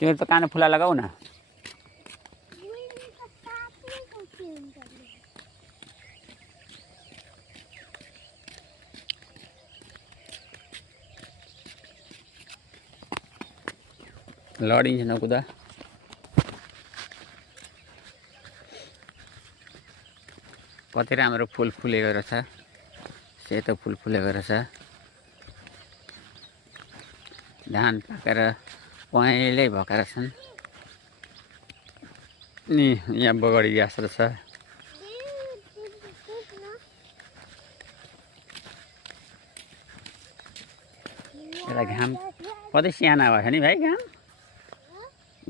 तिमीहरू त कानो फुला लगाऊ न। लडिन्छ नकुदा। कति राम्रो फुल फुलेको रहेछ, सेतो फुल फुलेको रहेछ। धान पाकेर पहेँलै भएका छन् नि। यहाँ बगडी ग्यास रहेछ। यता घाम कति साना भएछ नि भाइ,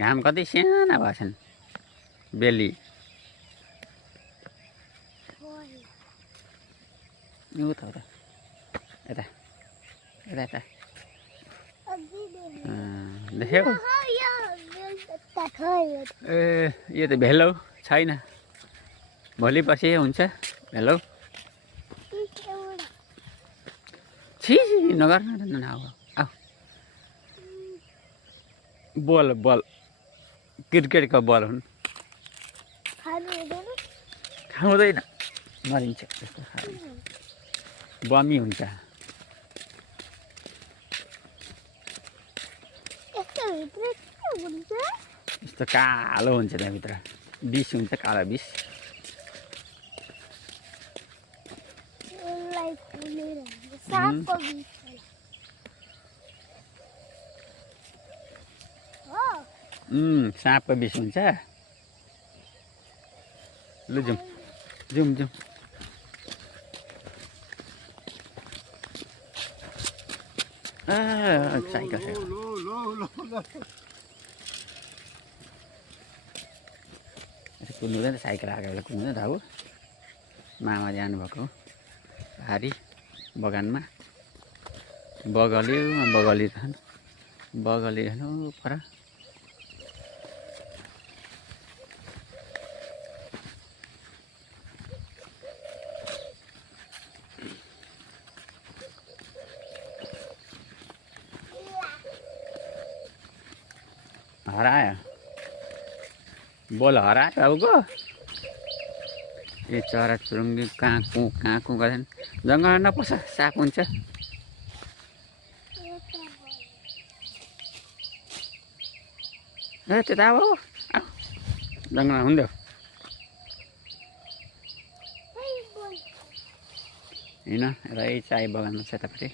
घाम कति साना भएछन्। बेली उता उता यता यता यता देख्यौ? ए यो त भेलौ छैन, भोलि पछि हुन्छ भेलौ। छि नगर न आऊ आऊ। बल बल क्रिकेटको बल हुन्। खाँदैन, मरिन्छ त्यस्तो खायो बमी हुन्छ। यस्तो कालो हुन्छ त्यहाँभित्र, विष हुन्छ, कालो विष। साँपको विष हुन्छ। लु जाउँ जाउँ जाउँ। साइकल कुद्नु हुँदैन, साइकल आएको बेला कुद्नु हुँदैन। अब मामा जानुभएको भारी बगानमा, बगलिरहनु पर। हरायो बोल, हरायो बाबुको। यो चरा चुरुङ्गी काँकु गर्छन्। जङ्गलमा नपस, साप हुन्छ। ए त्यता अब जङ्गलमा हुँदैन होइन। र यही चाय बगानमा छ यतापट्टि।